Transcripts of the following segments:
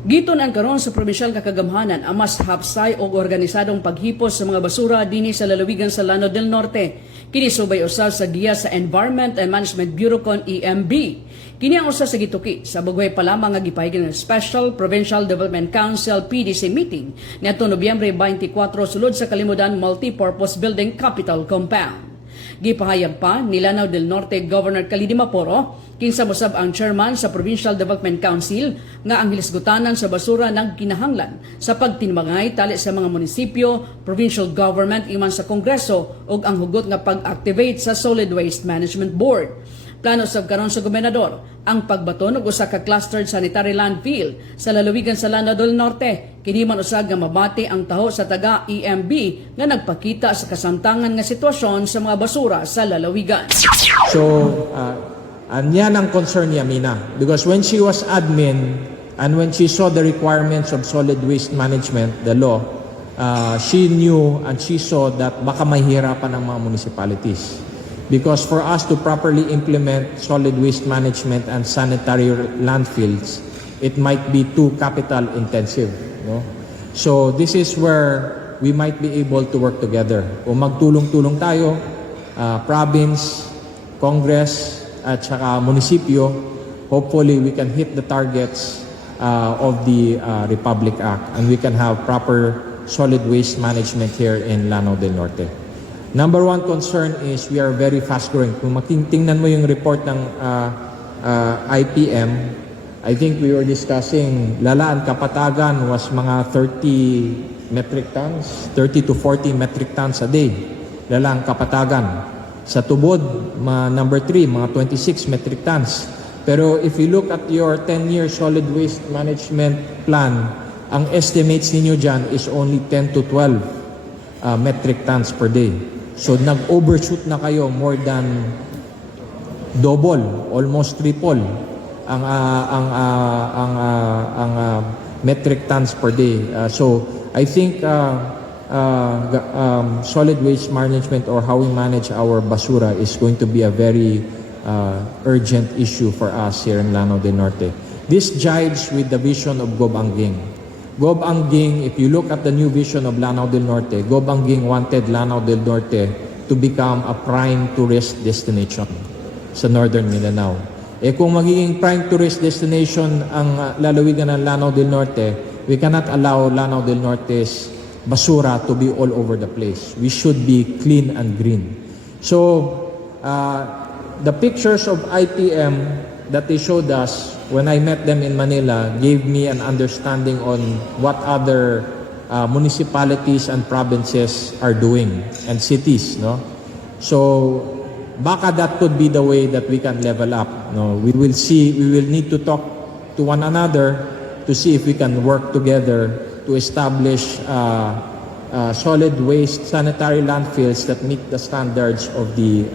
Giton ang karon sa probinsyal kagamhanan ang mas hapsay o organisadong paghipos sa mga basura dinhi sa lalawigan sa Lanao del Norte. Kini subay usab sa giya sa Environment and Management Bureau kon EMB. Kini ang usa sa gituki sa bagway pa lamang nga gipahigan ng Special Provincial Development Council PDC meeting niadto Nobyembre 24 sulod sa Kalimudan Multipurpose Building Capital Compound. Gipahayag pa ni Lanao del Norte Governor Khalid Maporo kinsa mosab ang chairman sa Provincial Development Council nga ang hilisgutanan sa basura nagkinahanglan sa pagtinmangay tali sa mga munisipyo, provincial government iman sa Kongreso ug ang hugot nga pag-activate sa Solid Waste Management Board. Plano sab karon sa gobernador ang pagbaton og usa ka clustered sanitary landfill sa lalawigan sa Lanao del Norte. Kini man usag nga mabati ang taho sa taga EMB nga nagpakita sa kasamtangan nga sitwasyon sa mga basura sa lalawigan. So, yan ang concern niya, Mina. Because when she was admin and when she saw the requirements of solid waste management, the law, she knew and she saw that baka mahihirapan ang mga municipalities. Because for us to properly implement solid waste management and sanitary landfills, it might be too capital intensive. No? So this is where we might be able to work together. Kung magtulong-tulong tayo, province, Congress, at saka munisipyo, hopefully we can hit the targets of the Republic Act and we can have proper solid waste management here in Lanao del Norte. Number one concern is we are very fast growing. Kung tingnan mo yung report ng IPM, I think we were discussing Lalaan Kapatagan was mga 30 metric tons, 30 to 40 metric tons a day. Lalaan Kapatagan. Sa Tubod, number 3, mga 26 metric tons. Pero if you look at your 10-year solid waste management plan, ang estimates ninyo dyan is only 10 to 12 metric tons per day. So nag-overshoot na kayo more than double, almost triple ang metric tons per day. So I think solid waste management or how we manage our basura is going to be a very urgent issue for us here in Lanao del Norte. This jives with the vision of Gob Angging. Gob Angging, if you look at the new vision of Lanao del Norte, Gob Angging wanted Lanao del Norte to become a prime tourist destination sa Northern Mindanao. Kung magiging prime tourist destination ang lalawigan ng Lanao del Norte, we cannot allow Lanao del Norte's basura to be all over the place. We should be clean and green. So, the pictures of IPM that they showed us when I met them in Manila gave me an understanding on what other municipalities and provinces are doing and cities, no? So baka that could be the way that we can level up. No, we will need to talk to one another to see if we can work together to establish solid waste sanitary landfills that meet the standards of the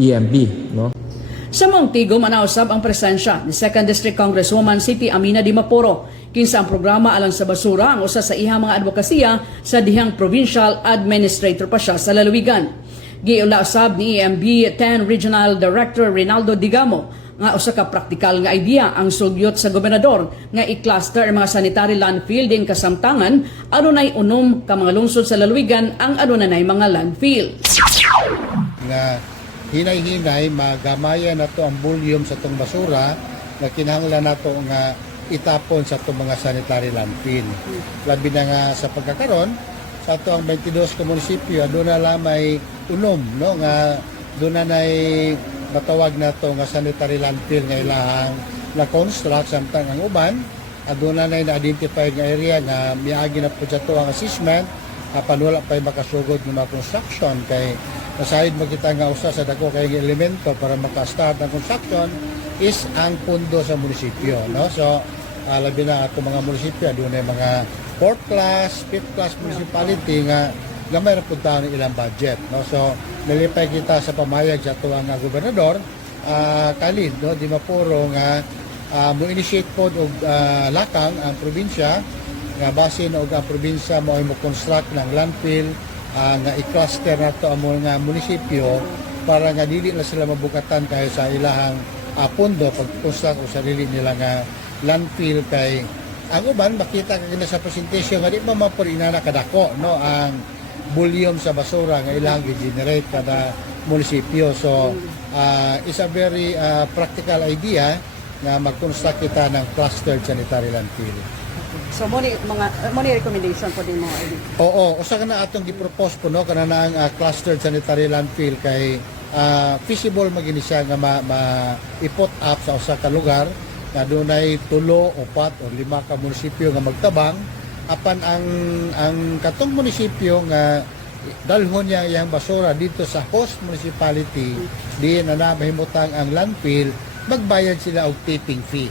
EMB, no? Sa Montego, manausab ang presensya ni 2nd District Congresswoman Siti Amina Di Maporo kinsa ang programa alang sa basura ang usa sa ihang mga advokasya sa dihang provincial administrator pa siya sa lalawigan. Giula usab ni EMB 10 Regional Director Rinaldo Digamo nga usa ka praktikal nga idea ang sugyot sa gobernador nga i-cluster ang mga sanitary landfill din kasamtangan adunay unom ka mga lungsod sa lalawigan ang adunay mga landfill. Hinay-hinay, magamayan na to ang volume sa itong basura na kinahanglan na to nga itapon sa itong mga sanitary landfill. Labi na nga sa pagkakaroon, sa ito ang 22 ka munisipyo, doon na lang may unom, no? Nga doon na matawag na to nga sanitary landfill nga ilahang na-construct samtang ang uban, doon na na-identify nga area nga miagi na po dito ang assessment, panwala pa yung makasugod ng mga construction kay nasahid makita nga usa sa dako kay elemento para maka-start ang construction is ang pundo sa munisipyo, no? So labi na ato mga munisipyo doon ay mga 4th class, 5th class municipality nga gamay ra pud taon ilang budget, no? So nalipay kita sa pamayag sa tuwang gobernador Khalid, no, Di Maporo nga mo initiate pod og lakang ang probinsya nga basin og ang probinsya mo ay mo construct ng landfill nga i-cluster na ito ang mga munisipyo para nga dili na sila mabukatan kahit sa ilahang pondo pag-construct o sarili nila nga landfill kay ang uban makita ka gina sa presentation nga di pa mapurina na kadako no ang volume sa basura nga ilang gi-generate kada munisipyo. So is a very practical idea na mag-construct kita ng clustered sanitary landfill. So mo ni recommendation po din mo ID. Oo, usa ka na atong gi-propose po no kana na ang clustered sanitary landfill kay feasible magini siya nga i-put up sa usa ka lugar na dunay 3, 4 o 5 ka munisipyo nga magtabang apan ang katong munisipyo nga dalhon niya iyang basura dito sa host municipality di na mahimutang ang landfill, magbayad sila og tipping fee.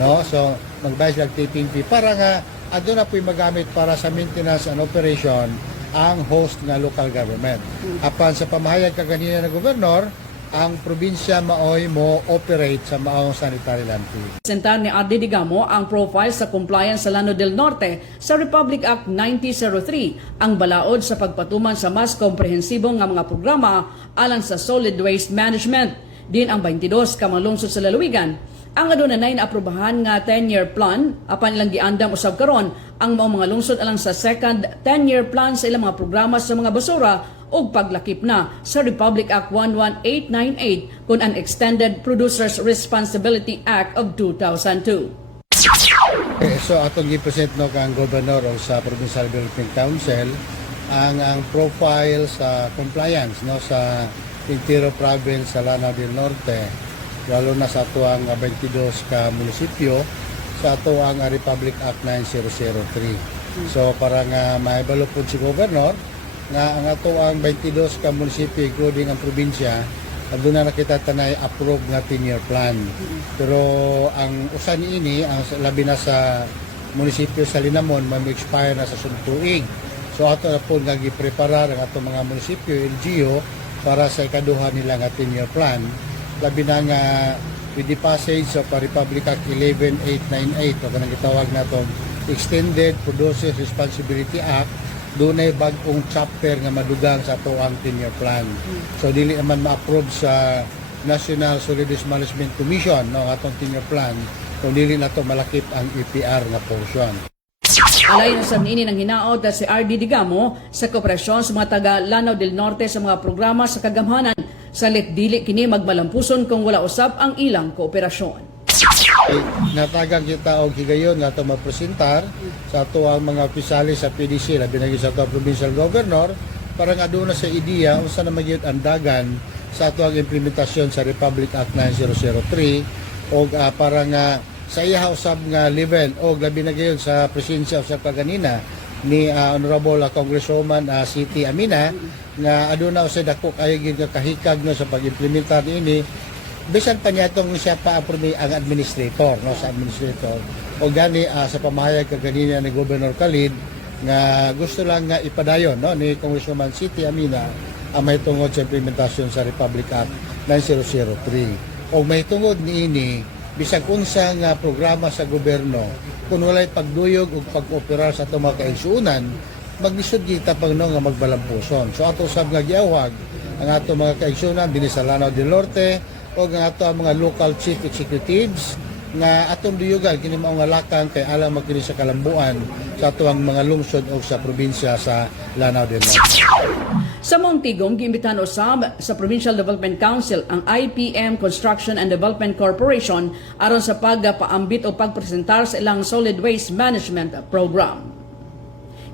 No? So magbayad sila og tipping fee para nga adto na po'y magamit para sa maintenance and operation ang host nga local government. Apan sa pamahayag kaganina ng gobernador, ang probinsya maoy mo operate sa maong sanitary landfill. Presentar ni RD Digamo ang profile sa compliance sa Llano del Norte sa Republic Act 9003, ang balaod sa pagpatuman sa mas komprehensibong nga mga programa alang sa solid waste management. Din ang 22 ka mga lungsod sa lalawigan ang adunay na aprubahan nga 10-year plan apan ilang giandam usab karon ang mga lungsod alang sa second 10-year plan sa ilang mga programa sa mga basura o paglakip na sa Republic Act 11898 kun ang Extended Producers Responsibility Act of 2002. So atong gi-present no kang gobernador o sa Provincial Development Council ang profile sa compliance no sa Intero Province sa Lanao del Norte, lalo na sa atuang 22 ka munisipyo sa atuang Republic Act 9003. So para nga maibalo po si gobernador nga ang ato ang 22 ka munisipyo including ang probinsya doon na nakita tanay approve nga 10-year plan. Pero ang usan ini ang labi na sa munisipyo sa Linamon mag-expire na sa suntuig. So ato na po nga gipreparar ang ato mga munisipyo LGU para sa ikaduha nila nga 10-year plan. Labi na nga with the passage of Republic Act 11898 o kanang gitawag na itong Extended Producers Responsibility Act, doon ay bagong chapter nga madugang sa ito ang 10-year plan. So dili naman ma-approve sa National Solid Waste Management Commission no atong 10-year plan kung dili na ito malakip ang EPR nga portion. Alay na sa nini ng hinaot si RD Digamo sa kooperasyon sa mga taga Lanao del Norte sa mga programa sa kagamhanan sa dili kini magmalampuson kung wala usab ang ilang kooperasyon. Natagang kita og higayon nga ito mapresentar sa ato ang mga opisyalis sa PDC labi na sa ato provincial governor para nga doon na sa ideya unsa na magyud andagan sa ato ang implementasyon sa Republic Act 9003 og para nga sa iya usab nga level og labi na gayon sa presensya usab kaganina ni Honorable Congresswoman City Amina nga aduna usay dako kayo gyud nga kahikag no sa pag-implementar ini bisan pa niya itong siya pa-approve ang administrator, no, sa administrator. O gani sa pamahayag kaganina ni Governor Khalid nga gusto lang nga ipadayon no, ni Congresswoman City Amina ang may tungod sa implementasyon sa Republic Act 9003. O may tungod ni ini, bisag unsa nga programa sa gobyerno, kung walay pagduyog o pag-operar sa itong mga kaigsuunan, maglisod kita pag no, nga magbalampuson. So ato sab nga giawag ang ato mga kaigsuunan dinhi sa Lanao del Norte, o nga ato ang mga local chief executives nga atong duyugan kini mao nga lakang kay alam magkini sa kalambuan sa ato ang mga lungsod o sa probinsya sa Lanao del Norte. Sa Montigom, giimbitahan usab sa Provincial Development Council ang IPM Construction and Development Corporation aron sa pagpaambit o pagpresentar sa ilang solid waste management program.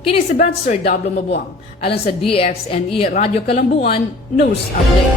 Kini si Sir W. Mabuang alang sa DXNE Radio Kalambuan News Update.